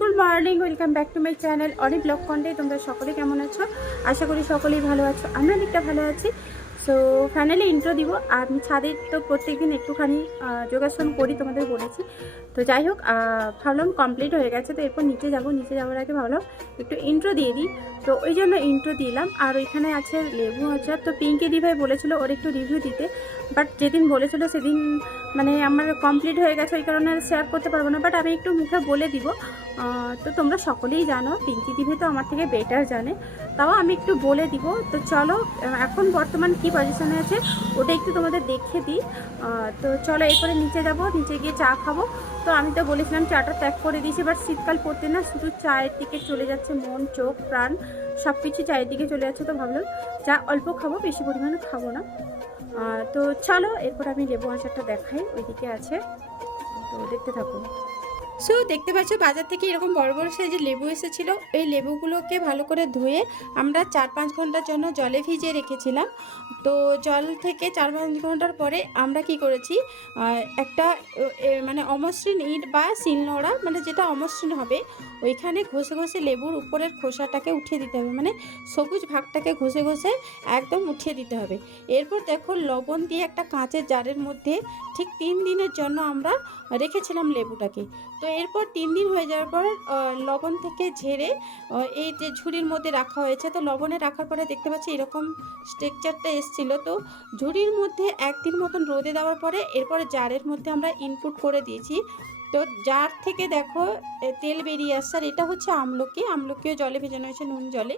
Good morning, welcome back to my channel অনেক blog কন্টে তোমরা সকলে কেমন আছো? আশা করি সকলেই ভালো আছো। আমরা অনেকটা ভালো আছি। সো ফাইনালি ইন্ট্রো দিব। আর আমি ছাদে তো প্রত্যেকদিন একটুখানি যোগাসন করি তোমাদের বলেছি। তো যাই হোক ভাবলাম কমপ্লিট হয়ে গেছে, তো এরপর নিচে যাব। নিচে যাওয়ার আগে ভাবলাম একটু ইন্ট্রো দিয়ে দিই। তো ওই জন্য ইন্ট্রো দিলাম। আর ওইখানে আছে লেবু আচার। তো পিঙ্কি দিভাই বলেছিল ওর একটু রিভিউ দিতে। বাট যেদিন বলেছিল সেদিন মানে আমার কমপ্লিট হয়ে গেছে। ওই কারণে শেয়ার করতে পারব না। বাট আমি একটু মুখে বলে দিব। তো তোমরা সকলেই জানো, পিঙ্কি দিভি তো আমার থেকে বেটার জানে, তাও আমি একটু বলে দিব। তো চলো এখন বর্তমান কি পজিশনে আছে, ওটা একটু তোমাদের দেখে দিই। তো চলো, এরপরে নিচে যাব, নিচে গিয়ে চা খাব। তো আমি তো বলেছিলাম, চাটা ত্যাগ করে দিয়েছি বাট শীতকাল পড়তে না, শুধু চায়ের দিকে চলে যাচ্ছে মন, চোখ, প্রাণ সব কিছু চায়ের দিকে চলে যাচ্ছে তো ভাবলাম চা অল্প খাব, বেশি পরিমাণে খাব না। তো চলো, এরপর আমি লেবু আচারটা দেখাই, ওইদিকে আছে। তো দেখতে থাকুন। সো দেখতে পাচ্ছ, বাজার থেকে এরকম বড় বড় সাইজের লেবু এসেছিল। এই লেবুগুলোকে ভালো করে ধুয়ে আমরা চার পাঁচ ঘণ্টার জন্য জলে ভিজিয়ে রেখেছিলাম। তো জল থেকে চার পাঁচ ঘণ্টার পরে আমরা কি করেছি একটা মানে অমসৃণ ইট বা শিলনোড়া মানে যেটা অমসৃণ হবে ওইখানে ঘষে ঘষে লেবুর উপরের খোসাটাকে উঠিয়ে দিতে হবে। মানে সবুজ ভাগটাকে ঘষে ঘষে একদম উঠিয়ে দিতে হবে। এরপর দেখো লবণ দিয়ে একটা কাঁচের জারের মধ্যে ঠিক তিন দিনের জন্য আমরা রেখেছিলাম লেবুটাকে। তো এরপর তিন দিন হয়ে যাওয়ার পর লবণ থেকে ঝেড়ে এই যে ঝুড়ির মধ্যে রাখা হয়েছে, তো লবণে রাখার পরে দেখতে পাচ্ছি এরকম স্ট্রেকচারটা এসেছিল। তো ঝুড়ির মধ্যে একদিন মতন রোদে দেওয়ার পরে এরপরে জারের মধ্যে আমরা ইনপুট করে দিয়েছি। তো জার থেকে দেখো তেল বেরিয়ে আসছে, আর এটা হচ্ছে আমলকি। আমলকিও জলে ভেজানো হয়েছে, নুন জলে।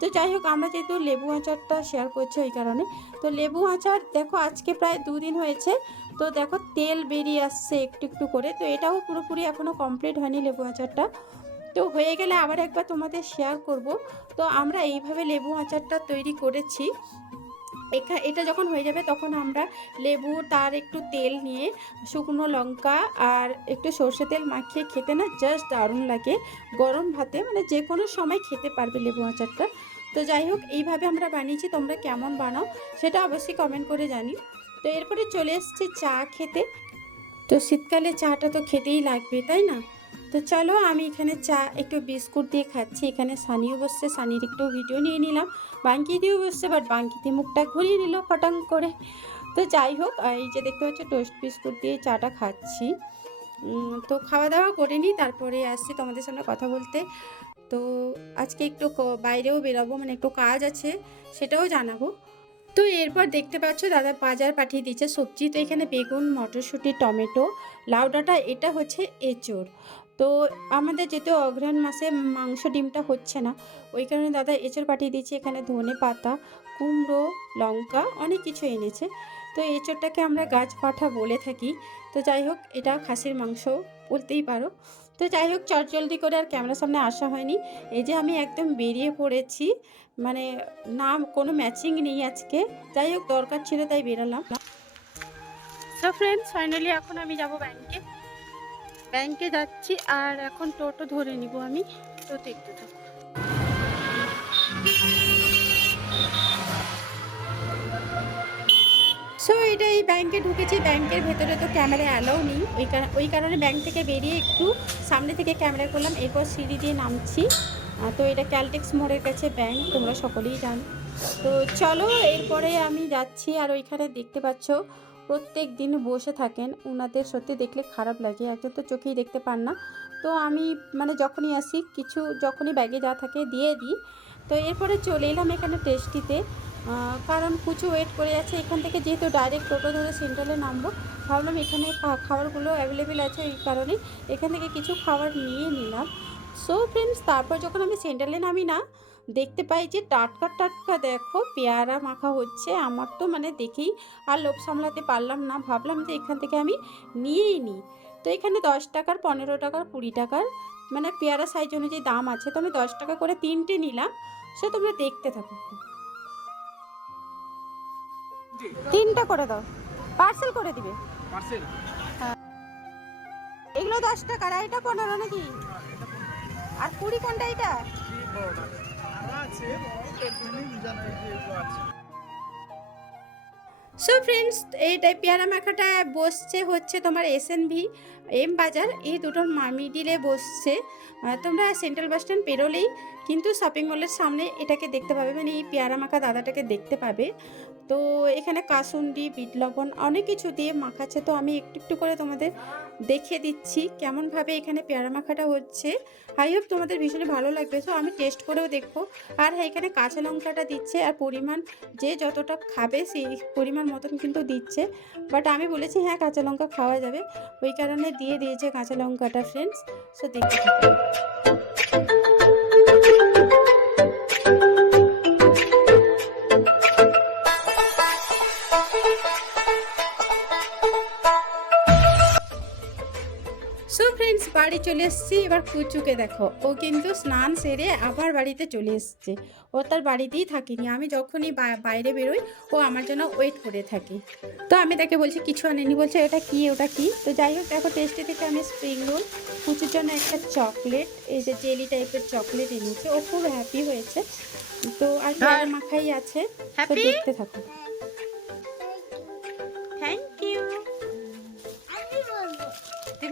তো যাই হোক, আমরা যেহেতু লেবু আচারটা শেয়ার করছি ওই কারণে। তো লেবু আচার দেখো, আজকে প্রায় দুদিন হয়েছে। তো দেখো, তেল বেরিয়ে আসছে একটু একটু করে। তো এটাও পুরোপুরি এখনও কমপ্লিট হয়নি লেবু আচারটা। তো হয়ে গেলে আবার একবার তোমাদের শেয়ার করব। তো আমরা এইভাবে লেবু আচারটা তৈরি করেছি। এখা, এটা যখন হয়ে যাবে তখন আমরা লেবু, তার একটু তেল নিয়ে শুকনো লঙ্কা আর একটু সর্ষে তেল মাখিয়ে খেতে না জাস্ট দারুণ লাগে। গরম ভাতে মানে যে কোনো সময় খেতে পারবে লেবু আচারটা। তো যাই হোক, এইভাবে আমরা বানিয়েছি, তোমরা কেমন বানাও সেটা অবশ্যই কমেন্ট করে জানি তো এরপরে চলে এসছে চা খেতে। তো শীতকালে চাটা তো খেতেই লাগবে, তাই না? তো চলো আমি এখানে চা, একটু বিস্কুট দিয়ে খাচ্ছি। এখানে সানিও বসছে, সানির একটু ভিডিও নিয়ে নিলাম। বাঙ্কি দিয়েও বসছে বাট বাঙ্কিতে মুখটা ঘুরিয়ে নিল ফটাং করে। তো যাই হোক এই যে দেখতে পাচ্ছ টোস্ট বিস্কুট দিয়ে চাটা খাচ্ছি। তো খাওয়া দাওয়া করে নিই, তারপরে আসছি তোমাদের সঙ্গে কথা বলতে। তো আজকে একটু বাইরেও বেরোবো মানে একটু কাজ আছে, সেটাও জানাব। তো এরপর দেখতে পাচ্ছ, দাদা বাজার পাঠিয়ে দিয়েছে সবজি। তো এখানে বেগুন, মটরশুঁটি, টমেটো, লাউ ডাঁটা, এটা হচ্ছে এঁচোড়। তো আমাদের যেহেতু অগ্রহণ মাসে মাংস ডিমটা হচ্ছে না। ওই কারণে দাদা এঁচোড় পাঠিয়ে দিয়েছে এখানে ধনে পাতা, কুমড়ো, লঙ্কা অনেক কিছু এনেছে। তো এঁচোড়টাকে আমরা গাছ পাঠা বলে থাকি। তো যাই হোক, এটা খাসির মাংস বলতেই পারো। তো যাই হোক, চটজলদি করে আর ক্যামেরার সামনে আসা হয়নি। এই যে আমি একদম বেরিয়ে পড়েছি। মানে না কোনো ম্যাচিং নেই আজকে। যাই হোক, দরকার ছিল তাই বেরোলাম। সো ফ্রেন্ডস ফাইনালি এখন আমি যাব ব্যাংকে ব্যাংকে যাচ্ছি আর এখন টোটো ধরে নিব আমি। তো দেখতে থাকো। সো এটা এই ব্যাংকে ঢুকেছি। ব্যাংকের ভেতরে তো ক্যামেরা অ্যালাউ নেই। ওই কারণে ওই কারণে ব্যাংক থেকে বেরিয়ে একটু সামনে থেকে ক্যামেরা করলাম। এরপর সিঁড়ি দিয়ে নামছি। তো এটা ক্যালটেক্স মোড়ের কাছে ব্যাংক। তোমরা সকলেই জানো। তো চলো, এরপরে আমি যাচ্ছি আর ওইখানে দেখতে পাচ্ছ প্রত্যেক দিন বসে থাকেন ওনাদের সত্যি দেখলে খারাপ লাগে, একজন তো চোখেই দেখতে পান না। তো আমি মানে যখনই আসি, কিছু যখনই ব্যাগে যা থাকে দিয়ে দিই। তো এরপরে চলে এলাম এখানে টেস্টিতে কারণ কুচু ওয়েট করে আছে, এখান থেকে যেহেতু ডাইরেক্ট টোটো ধরে সেন্ট্রালে নামবো, ভাবলাম এখানে খাবারগুলো অ্যাভেলেবেল আছে এই কারণে এখান থেকে কিছু খাবার নিয়ে নিলাম। সো ফ্রেন্ডস তারপর যখন আমি সেন্ট্রালে নামি না দেখতে পাই যে টাটকা টাটকা দেখো পেয়ারা মাখা হচ্ছে। আমার তো মানে দেখেই আর লোভ সামলাতে পারলাম না। ভাবলাম যে এখান থেকে আমি নিয়েই নিই। তো এখানে দশ টাকার পনেরো টাকার কুড়ি টাকার মানে পেয়ারা সাইজ অনুযায়ী দাম আছে। তো আমি দশ টাকা করে তিনটে নিলাম। সে তোমরা দেখতে থাকো। তিনটা করে দাও। পার্সেল করে দিবে। পার্সেল এগুলো দশ টাকা আর এটা পনেরো নাকি? আর কুড়ি কোনটা এটা? সো ফ্রেন্ডস এইটাই পেয়ারা মাখাটা বসছে হচ্ছে তোমার এস এন ভি এম বাজার, এই দুটোর মা মিডিলে বসছে। তোমরা সেন্ট্রাল বাস স্ট্যান্ড পেরোলেই কিন্তু শপিং মলের সামনে এটাকে দেখতে পাবে মানে এই পেয়ারা মাখা দাদাটাকে দেখতে পাবে। তো এখানে কাসুন্ডি বিট লবণ অনেক কিছু দিয়ে মাখাচ্ছে। তো আমি একটু একটু করে তোমাদের দেখে দিচ্ছি কেমনভাবে এখানে পেয়ারা মাখাটা হচ্ছে। আই হোপ তোমাদের ভীষণই ভালো লাগবে। তো আমি টেস্ট করেও দেখব। আর হ্যাঁ এখানে কাঁচা লঙ্কাটা দিচ্ছে আর পরিমাণ যে যতটা খাবে সেই পরিমাণ মতন কিন্তু দিচ্ছে। বাট আমি বলেছি হ্যাঁ কাঁচা লঙ্কা খাওয়া যাবে। ওই কারণে দিয়ে দিয়েছে কাঁচা লঙ্কাটা ফ্রেন্ডস সো দেখতে থাকো। বাড়ি চলে এসেছি এবার কুচুকে দেখো। ও কিন্তু স্নান সেরে আবার বাড়িতে চলে এসছে। ও তার বাড়িতেই থাকিনি। আমি যখনই বাইরে বেরোই ও আমার জন্য ওয়েট করে থাকে। তো আমি তাকে বলছি কিছু আনেনি? বলছে এটা কি ওটা কি? তো যাই হোক দেখো টেস্টি থেকে আমি স্প্রিং রোল কুচুর জন্য একটা চকলেট এই যে জেলি টাইপের চকলেট এনেছে। ও খুব হ্যাপি হয়েছে। তো আর মাখাই আছে। তো দেখতে থাকো।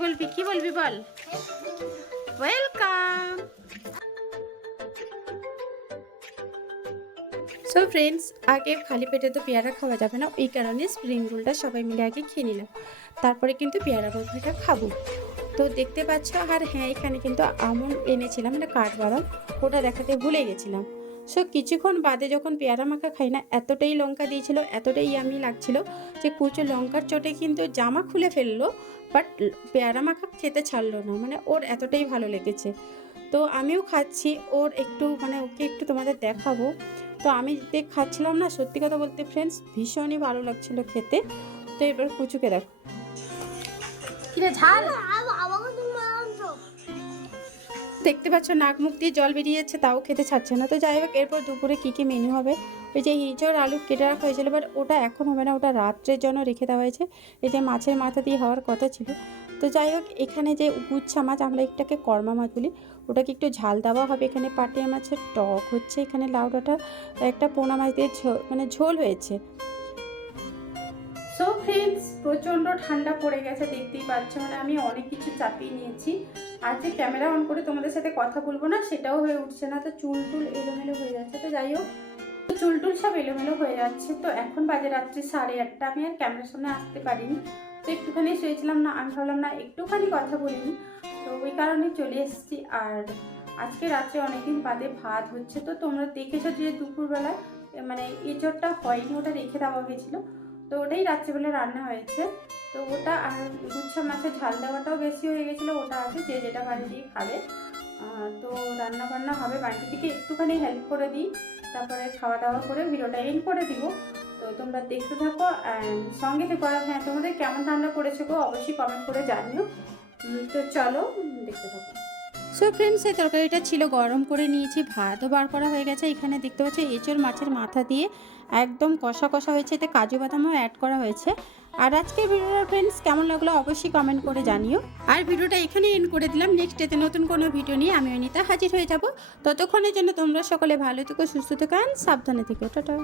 বলবি? কি বলবি বল? ওয়েলকাম সো ফ্রেন্ডস আগে খালি পেটে তো পেয়ারা খাওয়া যাবে না ওই কারণে স্প্রিং রোলটা সবাই মিলে আগে খেয়ে নিলাম। তারপরে কিন্তু পেয়ারা বরফিটা খাব। তো দেখতে পাচ্ছ, আর হ্যাঁ এখানে কিন্তু আমন এনেছিলাম মানে কাঠবাদাম, ওটা দেখাতে ভুলে গেছিলাম। সো কিছুক্ষণ বাদে যখন পেয়ারা মাখা খাই না এতটাই লঙ্কা দিয়েছিল এতটাই আমি লাগছিল যে কুচো লঙ্কার চোটে কিন্তু জামা খুলে ফেলল বাট পেয়ারা মাখা খেতে ছাড়লো না। মানে ওর এতটাই ভালো লেগেছে। তো আমিও খাচ্ছি ওর একটু মানে ওকে একটু তোমাদের দেখাবো। তো আমি যে খাচ্ছিলাম না সত্যি কথা বলতে ফ্রেন্ডস ভীষণই ভালো লাগছিল খেতে। তো এবার কুচুকে দেখো। কিরে ঝাল? দেখতে পাচ্ছ নাক মুখ দিয়ে জল বেরিয়েছে, তাও খেতে ছাড়ছে না। তো যাই হোক, এরপর দুপুরে কী কী মেনু হবে? ওই যে হিঁচড় আলু কেটে রাখা হয়েছিল বাট ওটা এখন হবে না, ওটা রাত্রের জন্য রেখে দেওয়া হয়েছে। এই যে মাছের মাথা দিয়ে হওয়ার কথা ছিল। তো যাই হোক, এখানে যে গুচ্ছা মাছ, আমরা একটাকে কর্মা মাছ বলি। ওটাকে একটু ঝাল দেওয়া হবে এখানে। পাটিয়া মাছের টক হচ্ছে এখানে লাউডাটা একটা পোনা মাছ দিয়ে মানে ঝোল হয়েছে। ফ্রেন্ডস প্রচণ্ড ঠান্ডা পড়ে গেছে, দেখতেই পাচ্ছ। মানে আমি অনেক কিছু চাপিয়ে নিয়েছি। আর যে ক্যামেরা অন করে তোমাদের সাথে কথা বলব না, সেটাও হয়ে উঠছে না। তো চুল টুল এলোমেলো হয়ে যাচ্ছে। তো যাই হোক, চুল টুল সব এলোমেলো হয়ে যাচ্ছে। তো এখন বাজে রাত্রি সাড়ে আটটা। আমি আর ক্যামেরার সামনে আসতে পারিনি। তো একটুখানি শুয়েছিলাম না, আমি ভাবলাম, না, একটুখানি কথা বলিনি। তো ওই কারণে চলে এসেছি। আর আজকে রাত্রে অনেকদিন বাদে ভাত হচ্ছে। তো তোমরা দেখেছ যে দুপুরবেলায় মানে এঁচড়টা হয়নি, ওটা রেখে দেওয়া হয়েছিল। তো ওটাই রাত্রিবেলা রান্না হয়েছে। তো ওটা আর গুচ্ছা মাছের ঝাল দেওয়াটাও বেশি হয়ে গেছিল, ওটা আছে যে যেটা বাড়ি দিয়ে খাবে। তো রান্না বান্না হবে বাড়ি থেকে একটুখানি হেল্প করে দিই, তারপরে খাওয়া দাওয়া করে ভিডিওটা এন্ড করে দিব। তো তোমরা দেখতে থাকো সঙ্গে থেকো। হ্যাঁ তোমাদের কেমন রান্না করেছে গো, অবশ্যই কমেন্ট করে জানিও। তো চলো, দেখতে থাকো। সো ফ্রেন্ডস এই তরকারিটা ছিল গরম করে নিয়েছি, ভাতও বার করা হয়ে গেছে। এখানে দেখতে পাচ্ছি, এঁচড় মাছের মাথা দিয়ে একদম কষা কষা হয়েছে। এতে কাজু বাদামও অ্যাড করা হয়েছে। আর আজকের ভিডিওটা ফ্রেন্ডস কেমন লাগল অবশ্যই কমেন্ট করে জানিও। আর ভিডিওটা এখানে এন্ড করে দিলাম। নেক্সট ডেতে নতুন কোনো ভিডিও নিয়ে আমি অনিতা হাজির হয়ে যাব। ততক্ষণের জন্য তোমরা সকলে ভালো থেকো, সুস্থ থেকো সাবধানে থেকো। টাটা।